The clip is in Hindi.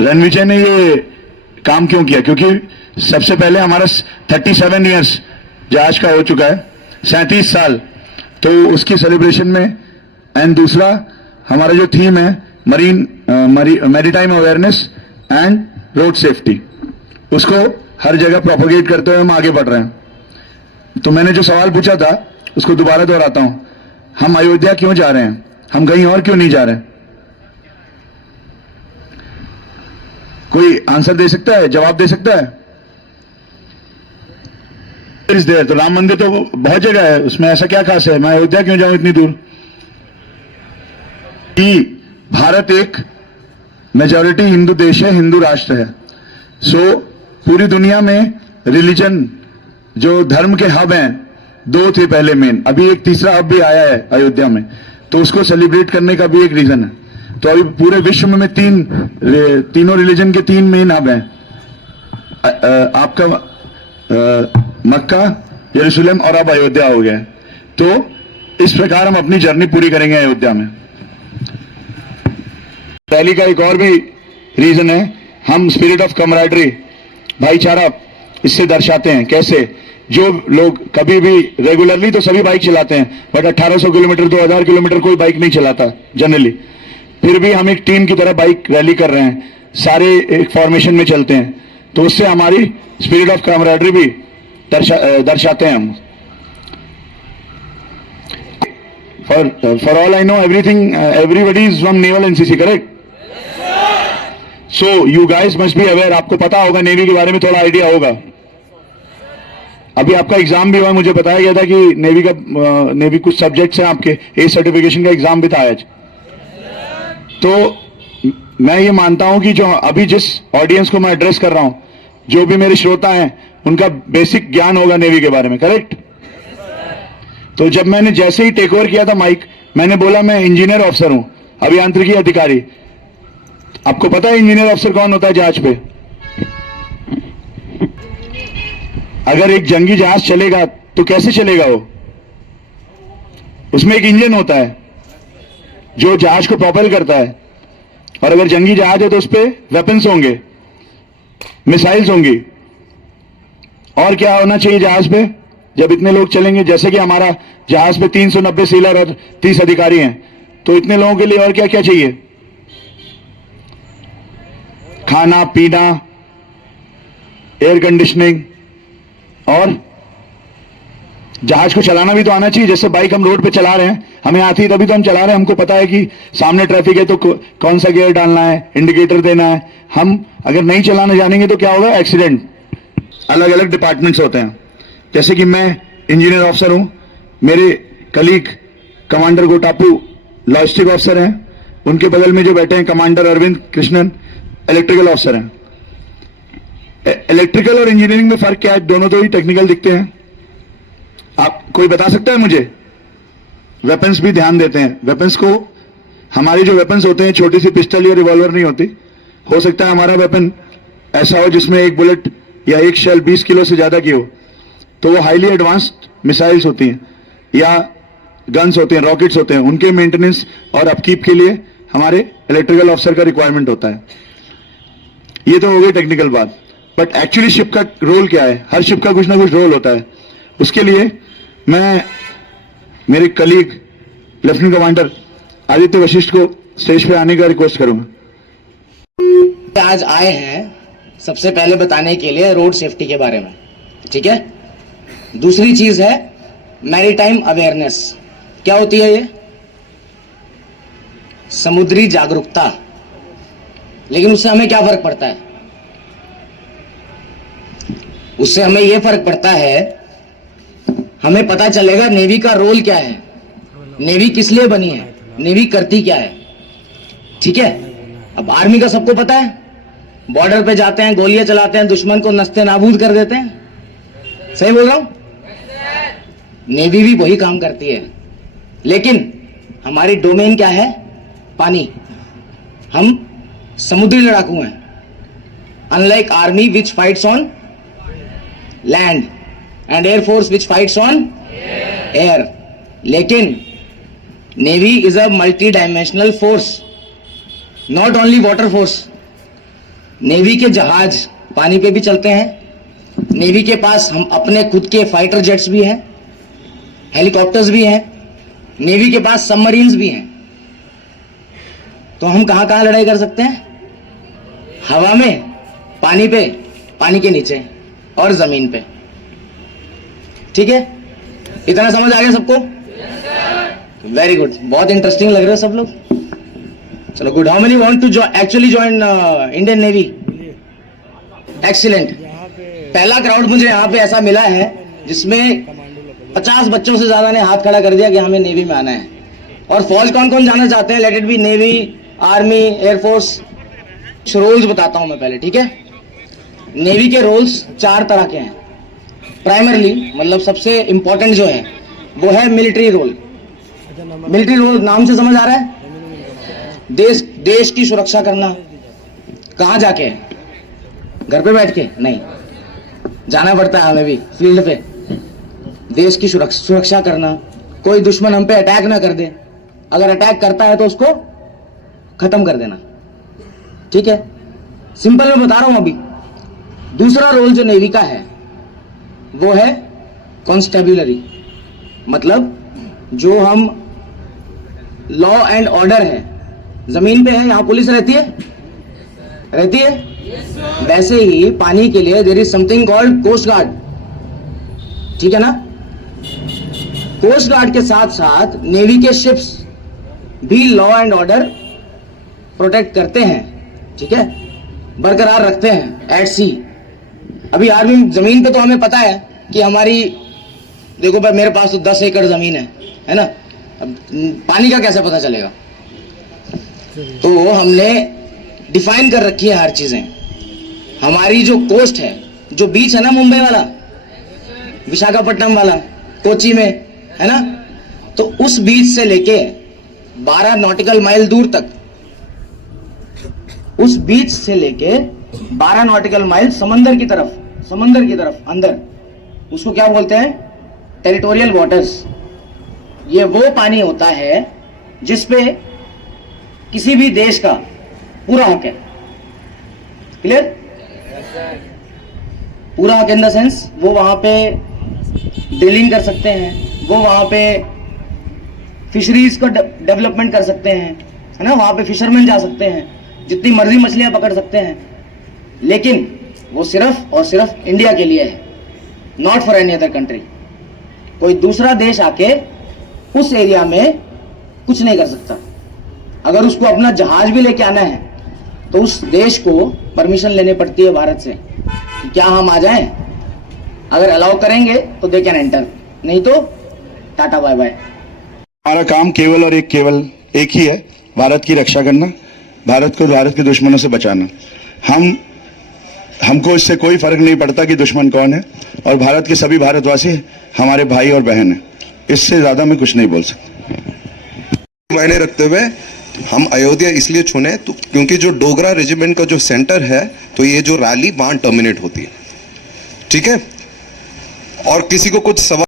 रणविजय ने ये काम क्यों किया? क्योंकि सबसे पहले हमारा 37 ईयर्स जहाज का हो चुका है, 37 साल, तो उसकी सेलिब्रेशन में। एंड दूसरा हमारा जो थीम है maritime awareness and road safety, उसको हर जगह प्रोपोगेट करते हुए हम आगे बढ़ रहे हैं। तो मैंने जो सवाल पूछा था उसको दोबारा दोहराता हूं, हम अयोध्या क्यों जा रहे हैं, हम कहीं और क्यों नहीं जा रहे? कोई आंसर दे सकता है, जवाब दे सकता है? इस देर तो राम मंदिर तो बहुत जगह है, उसमें ऐसा क्या खास है, मैं अयोध्या क्यों जाऊं इतनी दूर? कि भारत एक मेजॉरिटी हिंदू देश है, हिंदू राष्ट्र है। सो पूरी दुनिया में रिलीजन जो धर्म के हब हैं, 2 थे पहले मेन, अभी एक तीसरा हब भी आया है अयोध्या में, तो उसको सेलिब्रेट करने का भी एक रीजन है। तो अभी पूरे विश्व में तीनों रिलीजन के 3 मेन हब हैं, आपका मक्का, यरूशलेम और अब अयोध्या हो गया। तो इस प्रकार हम अपनी जर्नी पूरी करेंगे अयोध्या में। रैली का एक और भी रीजन है, हम स्पिरिट ऑफ कमराडरी, भाईचारा, इससे दर्शाते हैं। कैसे? जो लोग कभी भी रेगुलरली तो सभी बाइक चलाते हैं, बट 1800 किलोमीटर 2000 किलोमीटर कोई बाइक नहीं चलाता जनरली, फिर भी हम एक टीम की तरह बाइक रैली कर रहे हैं, सारे एक फॉर्मेशन में चलते हैं, तो उससे हमारी स्पिरिट ऑफ कमराडरी भी दर्शाते हैं हम। For all I know everything, everybody is from naval NCC, correct? So you guys must be aware, आपको पता होगा नेवी के बारे में, थोड़ा आइडिया होगा। अभी आपका एग्जाम भी हुआ, मुझे बताया गया था कि नेवी कुछ सब्जेक्ट्स हैं आपके, ए सर्टिफिकेशन का एग्जाम भी था आज। तो मैं ये मानता हूं कि जो अभी जिस ऑडियंस को मैं एड्रेस कर रहा हूं, जो भी मेरे श्रोता हैं, उनका बेसिक ज्ञान होगा नेवी के बारे में, करेक्ट? तो जब मैंने जैसे ही टेक ओवर किया था माइक, मैंने बोला मैं इंजीनियर ऑफिसर हूं, अभियांत्रिकी अधिकारी। आपको पता है इंजीनियर ऑफिसर कौन होता है जहाज पे? अगर एक जंगी जहाज चलेगा तो कैसे चलेगा वो? उसमें एक इंजन होता है जो जहाज को प्रोपेल करता है, और अगर जंगी जहाज है तो उस पे वेपन्स होंगे, मिसाइल्स होंगी। और क्या होना चाहिए जहाज पे जब इतने लोग चलेंगे? जैसे कि हमारा जहाज पे 390 सीलर और 30 अधिकारी हैं, तो इतने लोगों के लिए और क्या क्या चाहिए? खाना पीना, एयर कंडीशनिंग, और जहाज को चलाना भी तो आना चाहिए। जैसे बाइक हम रोड पे चला रहे हैं, हमें आती है तभी तो हम चला रहे हैं, हमको पता है कि सामने ट्रैफिक है तो कौन सा गियर डालना है, इंडिकेटर देना है। हम अगर नहीं चलाने जानेंगे तो क्या होगा? एक्सीडेंट। अलग अलग डिपार्टमेंट्स होते हैं, जैसे कि मैं इंजीनियर ऑफिसर हूं, मेरे colleague commander Gotapu logistic officer हैं, उनके बगल में जो बैठे हैं commander Arvind Krishnan electrical officer हैं। इलेक्ट्रिकल और इंजीनियरिंग में फर्क क्या है? दोनों तो ही टेक्निकल दिखते हैं। आप कोई बता सकता है मुझे? वेपन्स भी ध्यान देते हैं। वेपन्स को, हमारे जो वेपन्स होते हैं, छोटी सी पिस्टल या रिवॉल्वर नहीं होती। हो सकता है हमारा वेपन ऐसा हो जिसमें एक बुलेट या एक शेल 20 किलो से ज्यादा की हो, तो वो हाईली एडवांस्ड मिसाइल्स होती हैं या गन्स होते हैं, रॉकेट्स होते हैं। उनके मेंटेनेंस और अपकीप के लिए हमारे इलेक्ट्रिकल ऑफिसर का रिक्वायरमेंट होता है। ये तो हो गई टेक्निकल बात, बट एक्चुअली शिप का रोल क्या है? हर शिप का कुछ ना कुछ रोल होता है। उसके लिए मैं मेरे colleague lieutenant commander Aditya Vashishtha को स्टेज पे आने का रिक्वेस्ट करूंगा। आज आए हैं सबसे पहले बताने के लिए रोड सेफ्टी के बारे में, ठीक है? दूसरी चीज है मैरीटाइम अवेयरनेस। क्या होती है ये? समुद्री जागरूकता। लेकिन उससे हमें क्या फर्क पड़ता है? उससे हमें यह फर्क पड़ता है, हमें पता चलेगा नेवी का रोल क्या है, नेवी किस लिए बनी है, नेवी करती क्या है, ठीक है? अब आर्मी का सबको पता है, बॉर्डर पे जाते हैं, गोलियां चलाते हैं, दुश्मन को नस्ते नाबूद कर देते हैं। सही बोल रहा हूं? नेवी भी वही काम करती है, लेकिन हमारी डोमेन क्या है? पानी। हम समुद्री लड़ाकू हैं, unlike army which fights on land and air force which fights on air. लेकिन navy is a multi-dimensional force, not only water force. Navy के जहाज पानी पे भी चलते हैं, नेवी के पास हम अपने खुद के फाइटर जेट्स भी हैं, हेलीकॉप्टर्स भी हैं, नेवी के पास सबमरीन्स भी हैं। तो हम कहां कहां लड़ाई कर सकते हैं? हवा में, पानी पे, पानी के नीचे और जमीन पे। ठीक है, इतना समझ आ गया सबको? वेरी गुड, बहुत इंटरेस्टिंग लग रहे हो सब लोग। चलो good. How many want to actually join Indian Navy? Excellent. पहला क्राउड मुझे यहाँ पे ऐसा मिला है जिसमें 50 बच्चों से ज्यादा ने हाथ खड़ा कर दिया कि हमें नेवी में आना है। और फौज कौन कौन जाना चाहते हैं? Let it be navy, army, air force. Roles बताता हूं मैं पहले, ठीक है? नेवी के रोल्स 4 तरह के हैं। प्राइमरली मतलब सबसे इंपॉर्टेंट जो है वो है मिलिट्री रोल। मिलिट्री रोल नाम से समझ आ रहा है? देश की सुरक्षा करना। कहां जाके? घर पे बैठ के नहीं, जाना पड़ता है हमें भी फील्ड पे। देश की सुरक्षा करना, कोई दुश्मन हम पे अटैक ना कर दे, अगर अटैक करता है तो उसको खत्म कर देना। ठीक है, सिंपल मैं बता रहा हूं अभी। दूसरा रोल जो नेवी का है वो है कॉन्स्टेबुलरी, मतलब जो हम लॉ एंड ऑर्डर है, जमीन पे है, यहां पुलिस रहती है वैसे ही पानी के लिए there is something called coast guard. ठीक है ना? कोस्ट गार्ड के साथ साथ नेवी के शिप्स भी लॉ एंड ऑर्डर प्रोटेक्ट करते हैं। ठीक है, बरकरार रखते हैं एट सी। अभी आर्मी जमीन पे तो हमें पता है कि हमारी, देखो भाई मेरे पास तो 10 एकड़ जमीन है ना? अब पानी का कैसे पता चलेगा? तो हमने डिफाइन कर रखी है हर चीजें। हमारी जो कोस्ट है, जो बीच है ना, मुंबई वाला, विशाखापट्टनम वाला, कोची में है ना, तो उस बीच से लेके 12 नॉटिकल माइल दूर तक, उस बीच से लेके 12 नॉटिकल माइल समंदर की तरफ अंदर, उसको क्या बोलते हैं? Territorial waters. ये वो पानी होता है जिस पे किसी भी देश का पूरा हक है। क्लियर? पूरा हक इन द सेंस वो वहां पे ड्रिलिंग कर सकते हैं, वो वहां पे फिशरीज को डेवलपमेंट कर सकते हैं, है ना? वहां पे फिशरमैन जा सकते हैं, जितनी मर्जी मछलियां पकड़ सकते हैं, लेकिन वो सिर्फ और सिर्फ इंडिया के लिए है, not for any other country. कोई दूसरा देश आके उस एरिया में कुछ नहीं कर सकता। अगर उसको अपना जहाज भी लेके आना है तो उस देश को परमिशन लेनी पड़ती है भारत से कि क्या हम आ जाएं। अगर अलाउ करेंगे तो दे कैन एंटर, नहीं तो टाटा बाय बाय। हमारा काम केवल और एक ही है, भारत की रक्षा करना, भारत को भारत के दुश्मनों से बचाना। हमको इससे कोई फर्क नहीं पड़ता कि दुश्मन कौन है, और भारत के सभी भारतवासी हमारे भाई और बहन हैं। इससे ज्यादा मैं कुछ नहीं बोल सकता। मायने रखते हुए हम अयोध्या इसलिए चुने तो क्योंकि जो डोगरा रेजिमेंट का जो सेंटर है, तो ये जो रैली वहां टर्मिनेट होती है। ठीक है, और किसी को कुछ सवाल